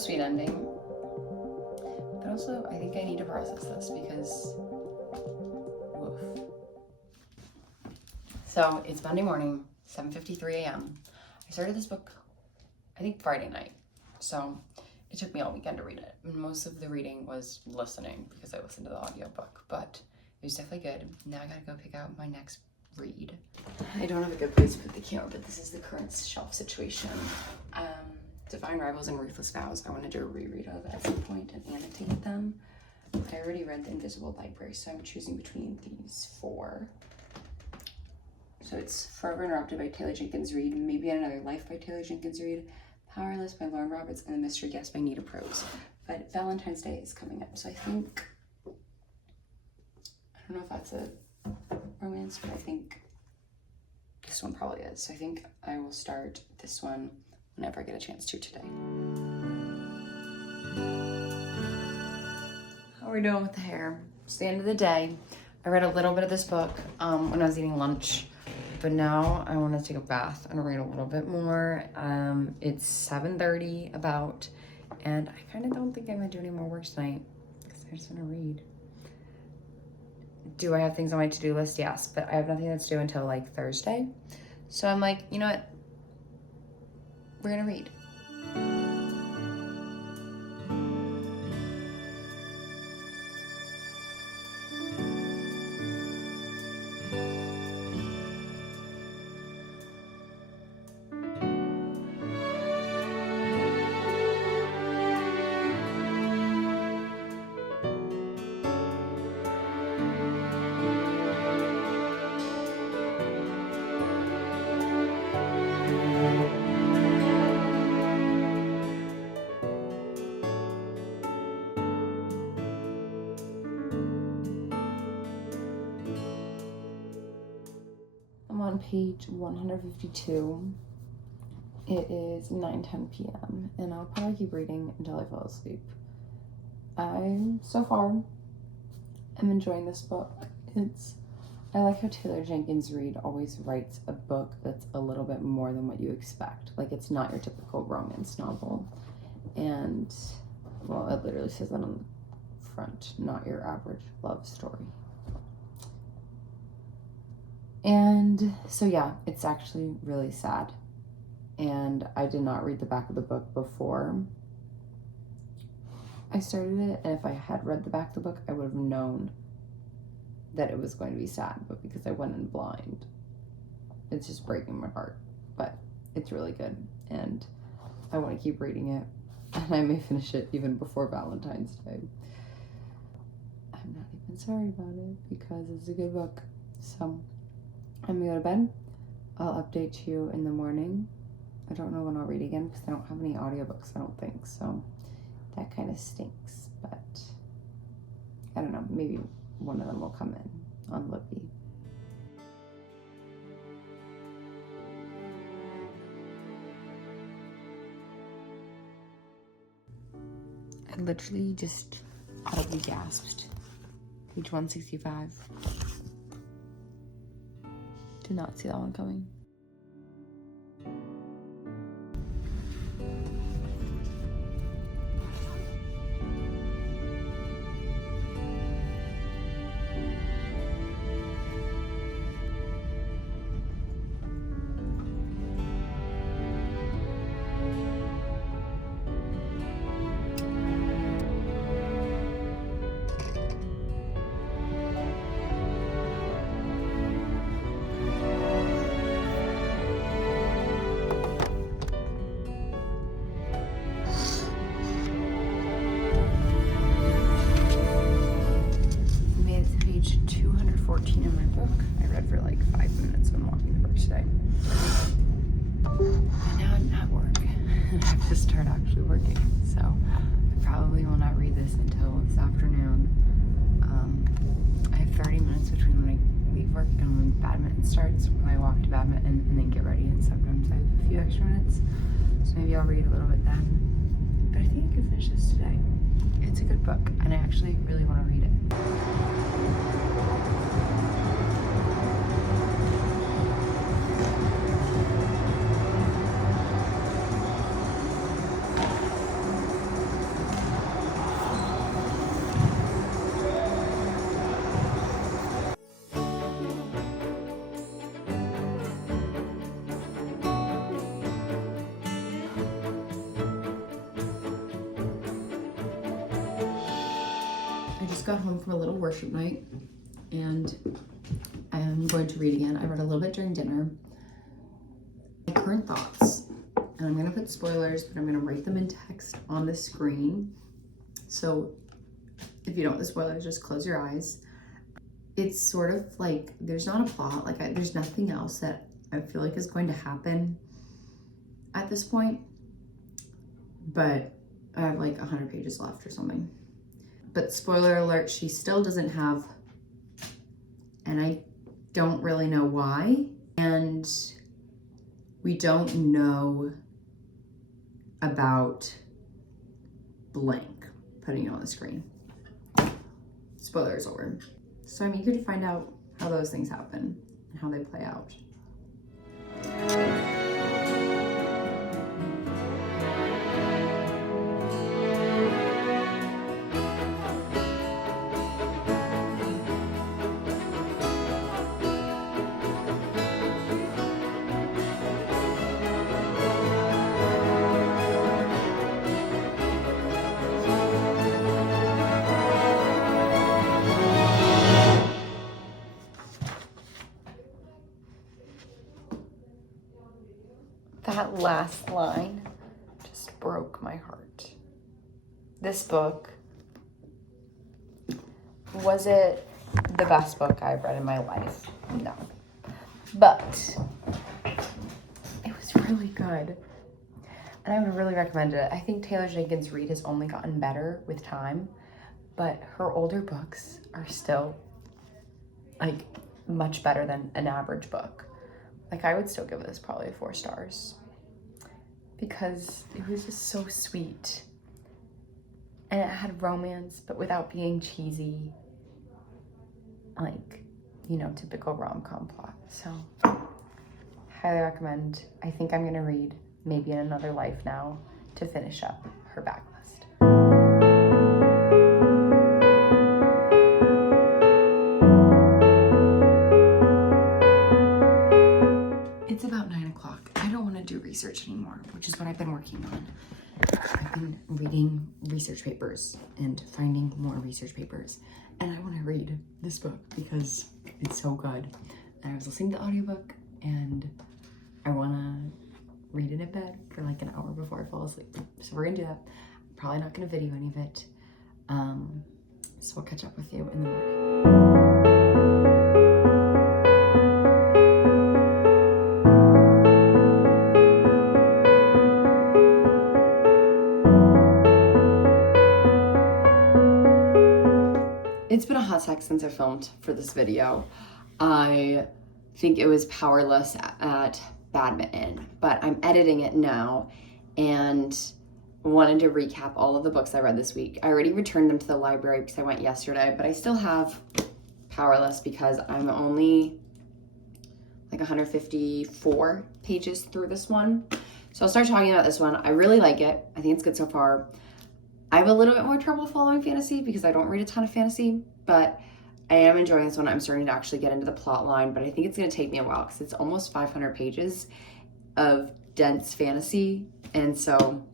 sweet ending. But also, I think I need to process this because, woof. So it's Monday morning, 7:53 a.m. I started this book, I think Friday night. So it took me all weekend to read it. Most of the reading was listening because I listened to the audiobook, but it was definitely good. Now I gotta go pick out my next read. I don't have a good place to put the camera, but this is the current shelf situation. Divine Rivals and Ruthless Vows, I want to do a reread of at some point and annotate them. I already read The Invisible Library, so I'm choosing between these four. So it's Forever Interrupted by Taylor Jenkins Reid, Maybe Another Life by Taylor Jenkins Reid, Powerless by Lauren Roberts, and The Mystery Guest by Nita Prose. But Valentine's Day is coming up, so I think, I don't know if that's a romance, but I think this one probably is. So I think I will start this one whenever I get a chance to today. How are we doing with the hair? It's the end of the day. I read a little bit of this book when I was eating lunch, but now I want to take a bath and read a little bit more. It's 7:30 about, and I kind of don't think I'm gonna do any more work tonight because I just want to read. Do I have things on my to-do list? Yes, but I have nothing that's due until like Thursday. So I'm like, you know what? We're gonna read. On page 152. It is 9:10 p.m. and I'll probably keep reading until I fall asleep. So far, I'm enjoying this book. I like how Taylor Jenkins Reid always writes a book that's a little bit more than what you expect. Like, it's not your typical romance novel. And, well, it literally says that on the front, not your average love story. And so yeah, it's actually really sad. And I did not read the back of the book before I started it. And if I had read the back of the book, I would have known that it was going to be sad. But because I went in blind, it's just breaking my heart. But it's really good. And I want to keep reading it. And I may finish it even before Valentine's Day. I'm not even sorry about it because it's a good book. So I'm gonna go to bed. I'll update you in the morning. I don't know when I'll read again because I don't have any audiobooks, I don't think. So that kind of stinks, but I don't know. Maybe one of them will come in on Libby. I literally just audibly gasped. Page 165. Did not see that one coming. Starts when I walk to badminton and then get ready, and sometimes I have a few extra minutes, so maybe I'll read a little bit then. But I think I can finish this today. It's a good book and I actually really want to read it. just got home from a little worship night and I am going to read again. I read a little bit during dinner. My current thoughts, and I'm gonna put spoilers, but I'm gonna write them in text on the screen. So if you don't want the spoilers, just close your eyes. It's sort of like, there's not a plot, like there's nothing else that I feel like is going to happen at this point, but I have like 100 pages left or something. But spoiler alert, she still doesn't have, and I don't really know why, and we don't know about blank, putting it on the screen. Spoilers over. So I'm eager to find out how those things happen and how they play out. That last line just broke my heart. This book, was it the best book I've read in my life? No. But it was really good. And I would really recommend it. I think Taylor Jenkins Reid has only gotten better with time, but her older books are still like much better than an average book. Like I would still give this probably 4 stars because it was just so sweet. And it had romance, but without being cheesy, like, you know, typical rom-com plot. So, highly recommend. I think I'm gonna read Maybe in Another Life now to finish up her backlist. It's about 9 o'clock. I don't want to do research anymore, which is what I've been working on. I've been reading research papers and finding more research papers. And I want to read this book because it's so good. And I was listening to the audiobook and I want to read it in bed for like an hour before I fall asleep. So we're going to do that. I'm probably not going to video any of it. So I'll catch up with you in the morning. It's been a hot sec since I filmed for this video. I think it was powerless at badminton, but I'm editing it now and wanted to recap all of the books I read this week. I already returned them to the library because I went yesterday, but I still have powerless because I'm only like 154 pages through this one. So I'll start talking about this one. I really like it. I think it's good so far. I have a little bit more trouble following fantasy because I don't read a ton of fantasy, but I am enjoying this one. I'm starting to actually get into the plot line, but I think it's going to take me a while because it's almost 500 pages of dense fantasy, and so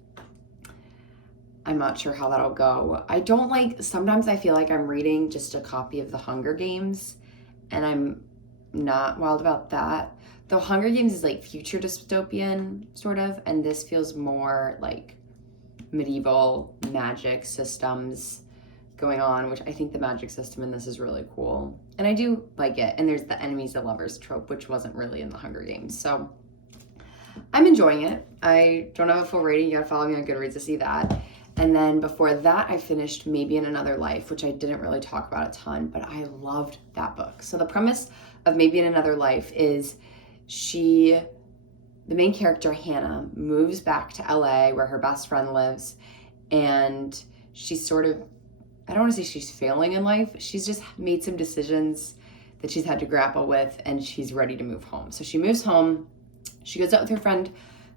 I'm not sure how that'll go. I don't like, sometimes I feel like I'm reading just a copy of The Hunger Games, and I'm not wild about that. The Hunger Games is like future dystopian, sort of, and this feels more like medieval magic systems going on, which I think the magic system in this is really cool. And I do like it. And there's the enemies to lovers trope, which wasn't really in the Hunger Games. So I'm enjoying it. I don't have a full rating. You gotta follow me on Goodreads to see that. And then before that, I finished Maybe in Another Life, which I didn't really talk about a ton, but I loved that book. So the premise of Maybe in Another Life is the main character, Hannah, moves back to LA where her best friend lives, and she's sort of, I don't want to say she's failing in life. She's just made some decisions that she's had to grapple with, and she's ready to move home. So she moves home. She goes out with her friend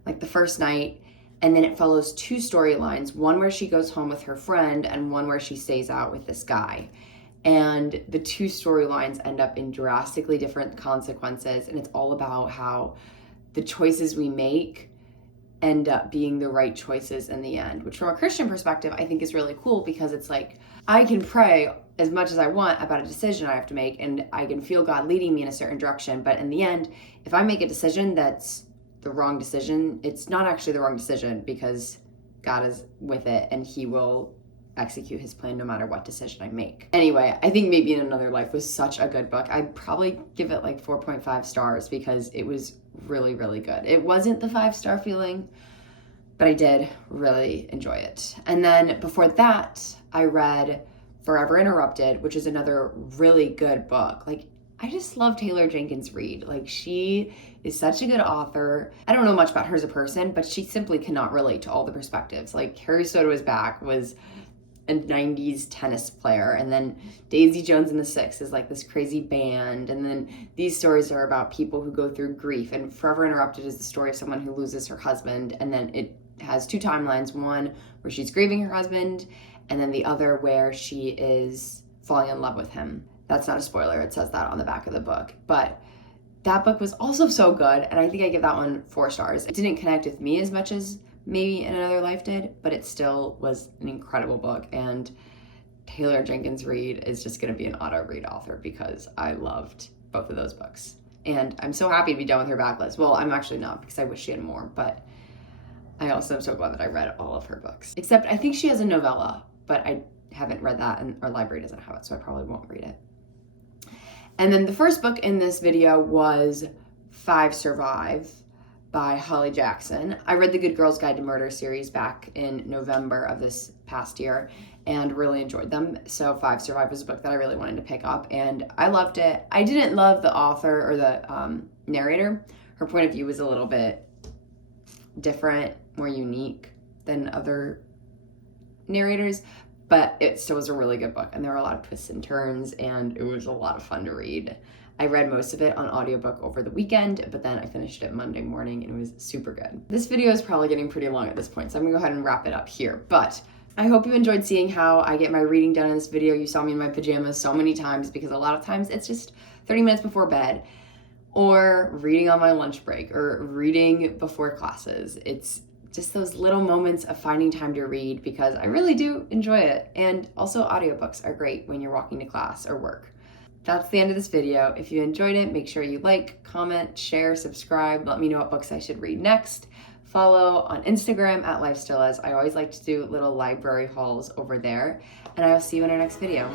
like the first night, and then it follows 2 storylines, one where she goes home with her friend and one where she stays out with this guy. And the 2 storylines end up in drastically different consequences, and it's all about how the choices we make end up being the right choices in the end, which from a Christian perspective, I think is really cool because it's like, I can pray as much as I want about a decision I have to make, and I can feel God leading me in a certain direction. But in the end, if I make a decision that's the wrong decision, it's not actually the wrong decision because God is with it and he will execute his plan no matter what decision I make. Anyway, I think Maybe in Another Life was such a good book. I'd probably give it like 4.5 stars because it was really, really good. It wasn't the 5-star feeling, but I did really enjoy it. And then before that, I read Forever Interrupted, which is another really good book. Like, I just love Taylor Jenkins Reid. Like, she is such a good author. I don't know much about her as a person, but she simply cannot relate to all the perspectives. Like, Harry Soto is back was a 90s tennis player, and then Daisy Jones and the Six is like this crazy band, and then these stories are about people who go through grief, and Forever Interrupted is the story of someone who loses her husband, and then it has 2 timelines, one where she's grieving her husband, and then the other where she is falling in love with him. That's not a spoiler, it says that on the back of the book. But that book was also so good, and I think I give that one 4 stars. It didn't connect with me as much as Maybe in Another Life did, but it still was an incredible book, and Taylor Jenkins Reid is just gonna be an auto-read author because I loved both of those books. And I'm so happy to be done with her backlist. Well, I'm actually not, because I wish she had more, but I also am so glad that I read all of her books. Except I think she has a novella, but I haven't read that, and our library doesn't have it, so I probably won't read it. And then the first book in this video was 5 Survive by Holly Jackson. I read the Good Girls Guide to Murder series back in November of this past year and really enjoyed them. So 5 Survive was a book that I really wanted to pick up, and I loved it. I didn't love the author or the narrator. Her point of view was a little bit different, more unique than other narrators, but it still was a really good book, and there were a lot of twists and turns, and it was a lot of fun to read. I read most of it on audiobook over the weekend, but then I finished it Monday morning and it was super good. This video is probably getting pretty long at this point, so I'm gonna go ahead and wrap it up here. But I hope you enjoyed seeing how I get my reading done in this video. You saw me in my pajamas so many times because a lot of times it's just 30 minutes before bed, or reading on my lunch break, or reading before classes. It's just those little moments of finding time to read because I really do enjoy it. And also audiobooks are great when you're walking to class or work. That's the end of this video. If you enjoyed it, make sure you like, comment, share, subscribe. Let me know what books I should read next. Follow on Instagram at LifeStylez. I always like to do little library hauls over there. And I will see you in our next video.